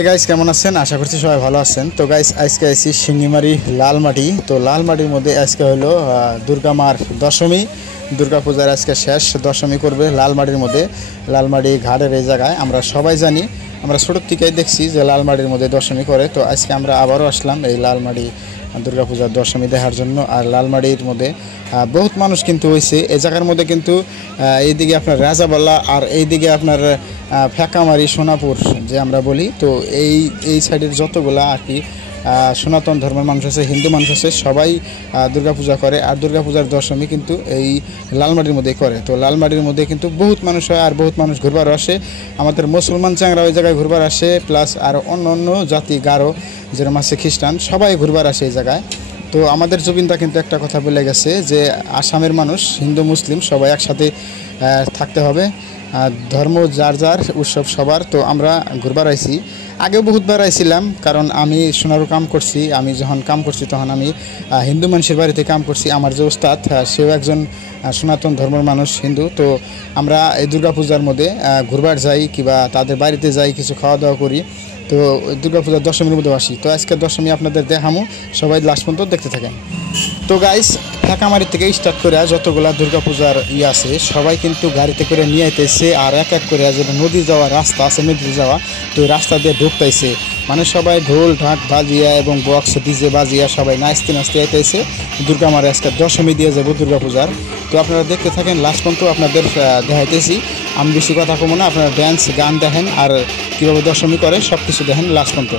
Hey guys, কেমন আছেন? আশা করছি সবাই ভালো আছেন। তো গাইস, আজকে আইছি শিঙ্গিমারি লালমাটি। তো লালমাটির মধ্যে আজকে হলো দুর্গা মার দশমী। দুর্গা পূজার আজকে শেষ দশমী করবে লালমাটির মধ্যে, লালমাটি ঘাটের এই জায়গায়। আমরা সবাই জানি, আমরা ছোটোর থেকেই দেখছি যে লালমাটির মধ্যে দশমী করে। তো আজকে আমরা আবারও আসলাম এই লালমাটি দুর্গা পূজার দশমী দেখার জন্য। আর লালমাটির মধ্যে বহুত মানুষ কিন্তু হয়েছে এই জায়গার মধ্যে, কিন্তু এইদিকে আপনার রাজাবাল্লা আর এইদিকে আপনার ফেকামারি সোনাপুর যে আমরা বলি। তো এই সাইডের যতগুলা আর কি সনাতন ধর্মের মানুষ আছে, হিন্দু মানুষ আছে, সবাই দুর্গাপূজা করে। আর দুর্গাপূজার দশমী কিন্তু এই লালমাটির মধ্যেই করে। তো লালমাটির মধ্যে কিন্তু বহুত মানুষ হয়, আর বহুত মানুষ ঘুরবার আসে। আমাদের মুসলমান চাংরা ওই জায়গায় ঘুরবার আসে, প্লাস আর অন্য অন্য জাতি গারো যেরকম আছে, খ্রিস্টান, সবাই ঘুরবার আসে এই জায়গায়। তো আমাদের জুবিনদা কিন্তু একটা কথা বলে গেছে যে আসামের মানুষ হিন্দু মুসলিম সবাই একসাথে থাকতে হবে, ধর্ম যার যার, উৎসব সবার। তো আমরা ঘুরবার আইছি, আগেও বহুতবার আইছিলাম, কারণ আমি সোনারও কাম করছি। আমি যখন কাম করছি তখন আমি হিন্দু মানুষের বাড়িতে কাম করছি। আমার যে ওস্তাদ সেও একজন সনাতন ধর্মের মানুষ, হিন্দু। তো আমরা এই দুর্গাপূজার মধ্যে ঘুরবার যাই, কিংবা তাদের বাড়িতে যাই, কিছু খাওয়া দাওয়া করি। তো দুর্গাপূজার দশমীর মধ্যে আসি। তো আজকে দশমী আপনাদের দেখামো, সবাই লাস্ট পর্যন্ত দেখতে থাকেন। তো গাইস, ঢাকামারি থেকে স্টার্ট করে যতগুলা দুর্গাপূজার আছে সবাই কিন্তু গাড়িতে করে নিয়ে আইতেছে। আর এক এক করে যেটা নদী যাওয়ার রাস্তা আছে, নদীতে যাওয়া, তো ওই রাস্তা দিয়ে ঢুকতেছে। মানে সবাই ঢোল ঢাক বাজিয়া এবং বক্স ডিজে বাজিয়া সবাই নাচতে নাচতে আইতেছে। দুর্গামারে আজকে দশমী দিয়ে যাবো দুর্গাপূজার। তো আপনারা দেখতে থাকেন লাস্ট পর্যন্ত, আপনাদের দেখাইতেছি। আমি বেশি কথা কমো না, আপনারা ড্যান্স গান দেখেন আর কীভাবে দশমী করে সব কিছু দেখেন লাস্ট পর্যন্ত।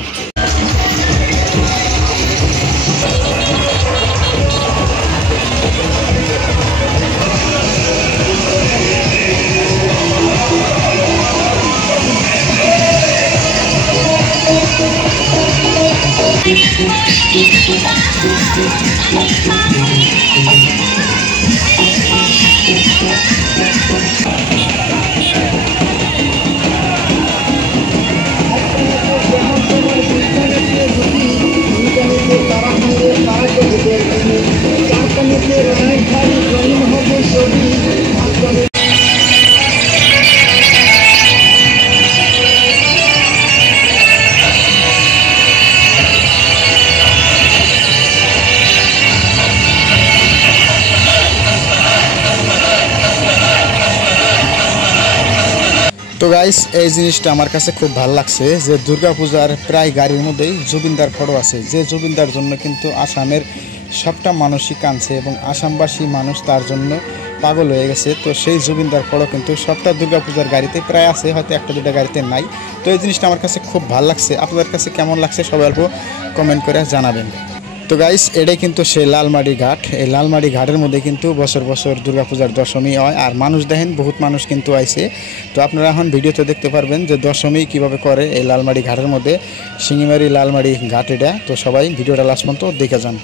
তো গাইস, এই জিনিসটা আমার কাছে খুব ভালো লাগছে যে দুর্গাপূজার প্রায় গাড়ির মধ্যেই জুবিনদার ফটো আছে। যে জুবিনদার জন্য কিন্তু আসামের সবটা মানুষই কাঁদছে এবং আসামবাসী মানুষ তার জন্য পাগল হয়ে গেছে। তো সেই জুবিনদার ফটো কিন্তু সবটা দুর্গাপূজার গাড়িতে প্রায় আছে, হয়তো একটা দুটা গাড়িতে নাই। তো এই জিনিসটা আমার কাছে খুব ভালো লাগছে। আপনাদের কাছে কেমন লাগছে সবাই অল্প কমেন্ট করে জানাবেন। তো গাইস, এটাই কিন্তু সেই লালমাটি ঘাট। এই লালমাটি ঘাটের মধ্যে কিন্তু বছর বছর দুর্গাপূজার দশমী হয়। আর মানুষ দেখেন, বহুত মানুষ কিন্তু আইছে। তো আপনারা এখন ভিডিওতে দেখতে পারবেন যে দশমী কিভাবে করে এই লালমাটি ঘাটের মধ্যে, শিঙ্গিমারি লালমাটি ঘাট এটা। তো সবাই ভিডিওটা লাস্ট পর্যন্ত দেখে যান।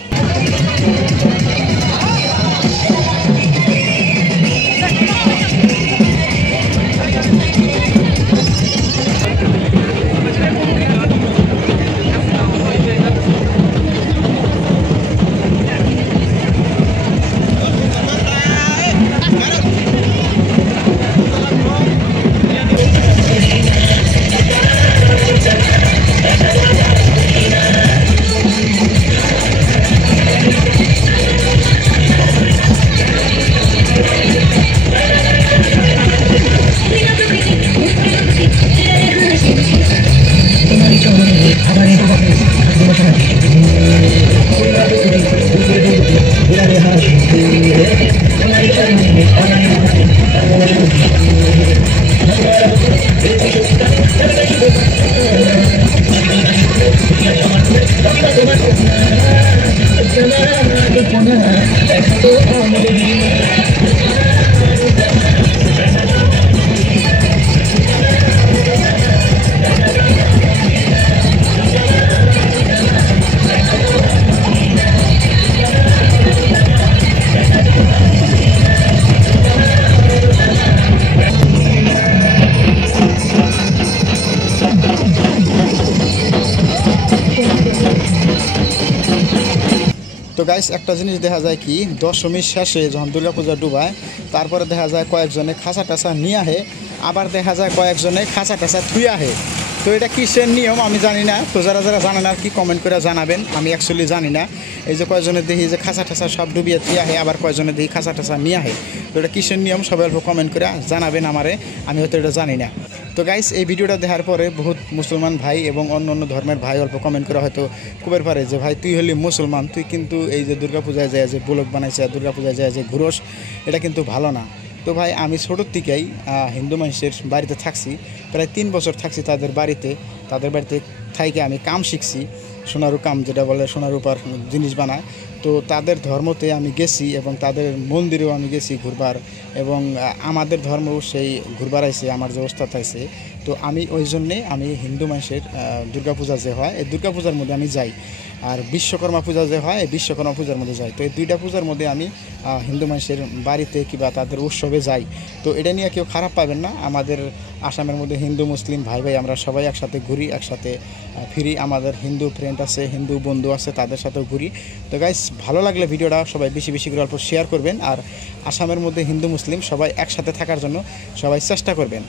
তো গাইস, একটা জিনিস দেখা যায় কি, দশমীর শেষে যখন দুর্গাপূজা ডুবায়, তারপরে দেখা যায় কয়েকজনে খাঁচা টাচা নিয়ে আহে, আবার দেখা যায় কয়েকজনে খাঁচা টাচা থুই আহে। তো তো এটা কিসের নিয়ম আমি জানি না, তো যারা যারা জানেন আর কি কমেন্ট করে জানাবেন। আমি অ্যাকচুয়ালি জানি না। এই যে কয়জনের দেখি যে খাঁচা ঠাসা সব ডুবিয়ে দিয়ে আহে, আবার কয়জনের দেখি খাঁচা ঠাসা নিয়ে আহে। তো এটা কিসের নিয়ম সবাই অল্প কমেন্ট করে জানাবেন আমারে, আমি হয়তো এটা জানি না। তো গাইস এই ভিডিওটা দেখার পরে বহুত মুসলমান ভাই এবং অন্য অন্য ধর্মের ভাই অল্প কমেন্ট করে হয়তো কুবের পারে যে ভাই তুই হলি মুসলমান, তুই কিন্তু এই যে দুর্গাপূজায় যায় যে ব্লগ বানাইছে, দুর্গাপূজায় যায় যে ঘুরোস, এটা কিন্তু ভালো না। তো ভাই আমি ছোটোর থেকেই হিন্দু মানুষের বাড়িতে থাকছি, প্রায় 3 বছর থাকছি তাদের বাড়িতে থাইকে আমি কাম শিখছি, সোনারু কাম যেটা বলে সোনারূপার জিনিস বানায়। তো তাদের ধর্মতে আমি গেছি এবং তাদের মন্দিরেও আমি গেছি ঘুরবার, এবং আমাদের ধর্মও সেই ঘুরবার আইছে, আমার যে ওস্তাদ আইছে। তো আমি ওই জন্যে আমি হিন্দু মানুষের দুর্গাপূজা যে হয় এই দুর্গাপূজার মধ্যে আমি যাই, আর বিশ্বকর্মা পূজা যে হয় এই বিশ্বকর্মা পূজার মধ্যে যাই। তো এই দুইটা পূজার মধ্যে আমি হিন্দু মানুষের বাড়িতে কিংবা তাদের উৎসবে যাই। তো এটা নিয়ে কেউ খারাপ পাবেন না, আমাদের আসামের মধ্যে হিন্দু মুসলিম ভাই ভাই আমরা সবাই একসাথে ঘুরি, একসাথে ফিরি। আমাদের হিন্দু ফ্রেন্ড আছে, হিন্দু বন্ধু আছে, তাদের সাথেও ঘুরি। তো গাইস ভালো লাগলে ভিডিওটা সবাই বেশি বেশি করে অল্প শেয়ার করবেন, আর আসামের মধ্যে হিন্দু মুসলিম সবাই একসাথে থাকার জন্য সবাই চেষ্টা করবেন।